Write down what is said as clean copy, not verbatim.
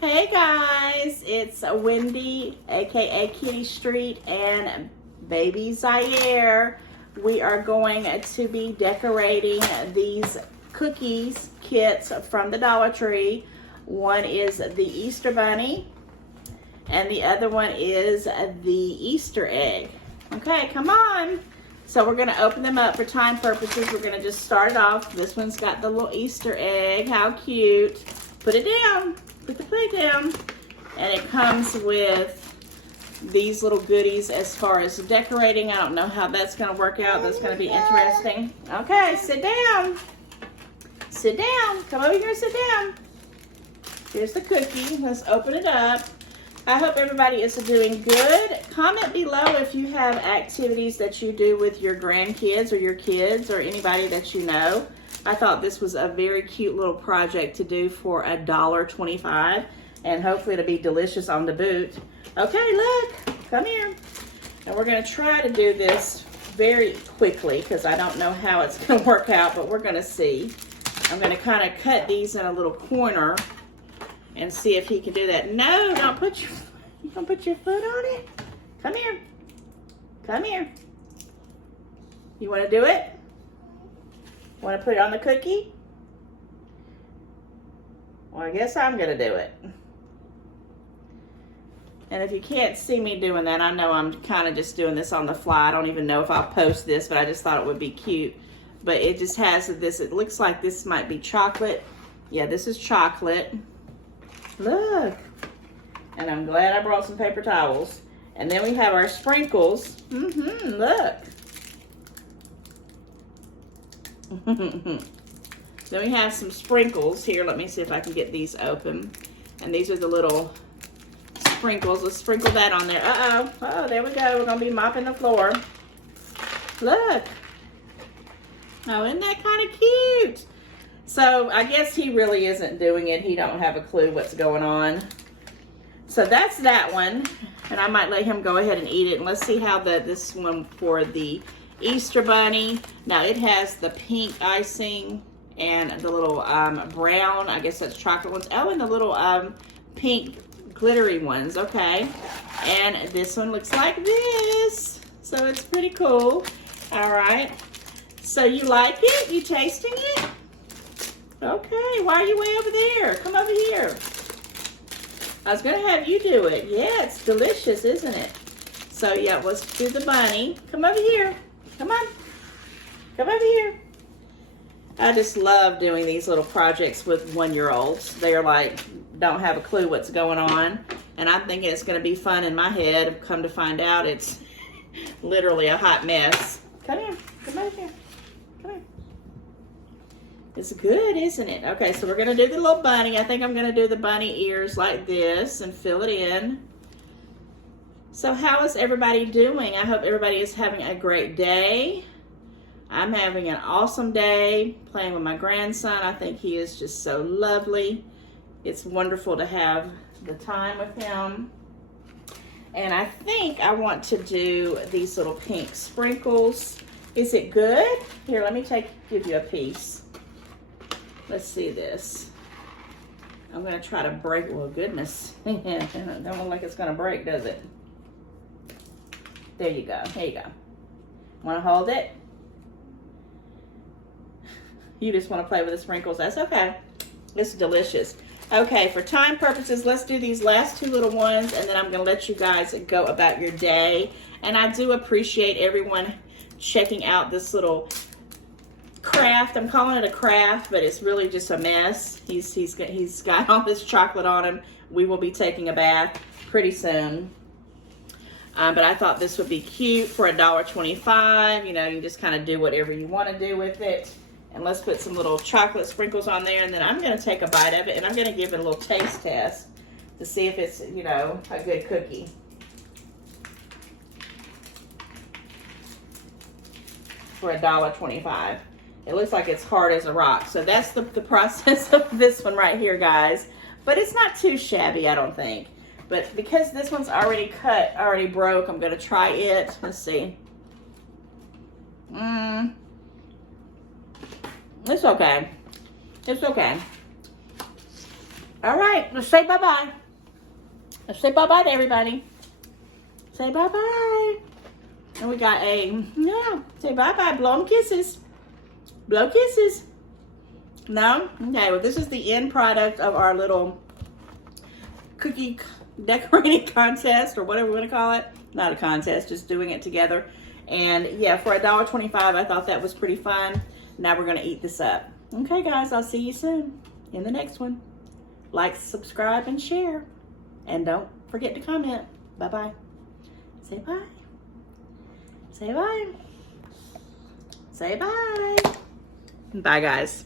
Hey guys, it's Wendy, aka Kitty Street, and baby Zyaire. We are going to be decorating these cookies kits from the Dollar Tree. One is the Easter Bunny, and the other one is the Easter egg. Okay, come on. So we're going to open them up for time purposes. We're going to just start it off. This one's got the little Easter egg. How cute. Put it down. Put the plate down. And it comes with these little goodies as far as decorating. I don't know how that's going to work out. That's going to be interesting. Okay, sit down. Sit down. Come over here and sit down. Here's the cookie. Let's open it up. I hope everybody is doing good. Comment below if you have activities that you do with your grandkids or your kids or anybody that you know. I thought this was a very cute little project to do for $1.25, and hopefully it'll be delicious on the boot. Okay, look, come here. And we're gonna try to do this very quickly because I don't know how it's gonna work out, but we're gonna see. I'm gonna kind of cut these in a little corner and see if he can do that. No, don't put your, you gonna put your foot on it? Come here, come here. You wanna do it? Want to put it on the cookie? Well, I guess I'm going to do it. And if you can't see me doing that, I know I'm kind of just doing this on the fly. I don't even know if I'll post this, but I just thought it would be cute. But it just has this, it looks like this might be chocolate. Yeah, this is chocolate. Look. And I'm glad I brought some paper towels. And then we have our sprinkles. Look. Then we have some sprinkles here. Let me see if I can get these open. And these are the little sprinkles. Let's sprinkle that on there. Oh, there we go. We're gonna be mopping the floor. Look. Oh, isn't that kind of cute? So I guess he really isn't doing it. He don't have a clue what's going on. So that's that one. And I might let him go ahead and eat it. And let's see how this one for the Easter Bunny. Now it has the pink icing and the little brown, I guess that's chocolate ones. Oh, and the little pink glittery ones. Okay. And this one looks like this. So it's pretty cool. All right. So you like it? You tasting it? Okay. Why are you way over there? Come over here. I was going to have you do it. Yeah, it's delicious, isn't it? So yeah, let's do the bunny. Come over here. Come on, come over here. I just love doing these little projects with 1-year-olds. They're like, don't have a clue what's going on. And I'm thinking it's gonna be fun in my head. Come to find out, it's literally a hot mess. Come here, come over here, come here. It's good, isn't it? Okay, so we're gonna do the little bunny. I think I'm gonna do the bunny ears like this and fill it in. So how is everybody doing? I hope everybody is having a great day. I'm having an awesome day playing with my grandson. I think he is just so lovely. It's wonderful to have the time with him. And I think I want to do these little pink sprinkles. Is it good? Here, let me give you a piece. Let's see this. I'm gonna try to break, well, goodness. Don't look like it's gonna break, does it? There you go. Here you go. Want to hold it? You just want to play with the sprinkles. That's okay. It's delicious. Okay, for time purposes, let's do these last two little ones, and then I'm going to let you guys go about your day. And I do appreciate everyone checking out this little craft. I'm calling it a craft, but it's really just a mess. He's got all this chocolate on him. We will be taking a bath pretty soon. But I thought this would be cute for $1.25. You know, you just kind of do whatever you want to do with it. And let's put some little chocolate sprinkles on there. And then I'm going to take a bite of it. And I'm going to give it a little taste test to see if it's, you know, a good cookie. For $1.25. It looks like it's hard as a rock. So that's the process of this one right here, guys. But it's not too shabby, I don't think. But because this one's already cut, already broke, I'm going to try it. Let's see. It's okay. It's okay. All right, let's say bye-bye. Let's say bye-bye to everybody. Say bye-bye. And we got say bye-bye. Blow them kisses. Blow kisses. No? Okay, well, this is the end product of our little cookie decorating contest, or whatever we want to call it. Not a contest, just doing it together. And yeah, for $1.25, I thought that was pretty fun. Now we're going to eat this up. Okay, guys, I'll see you soon in the next one. Like, subscribe, and share. And don't forget to comment. Bye-bye. Say bye. Say bye. Say bye. Bye, guys.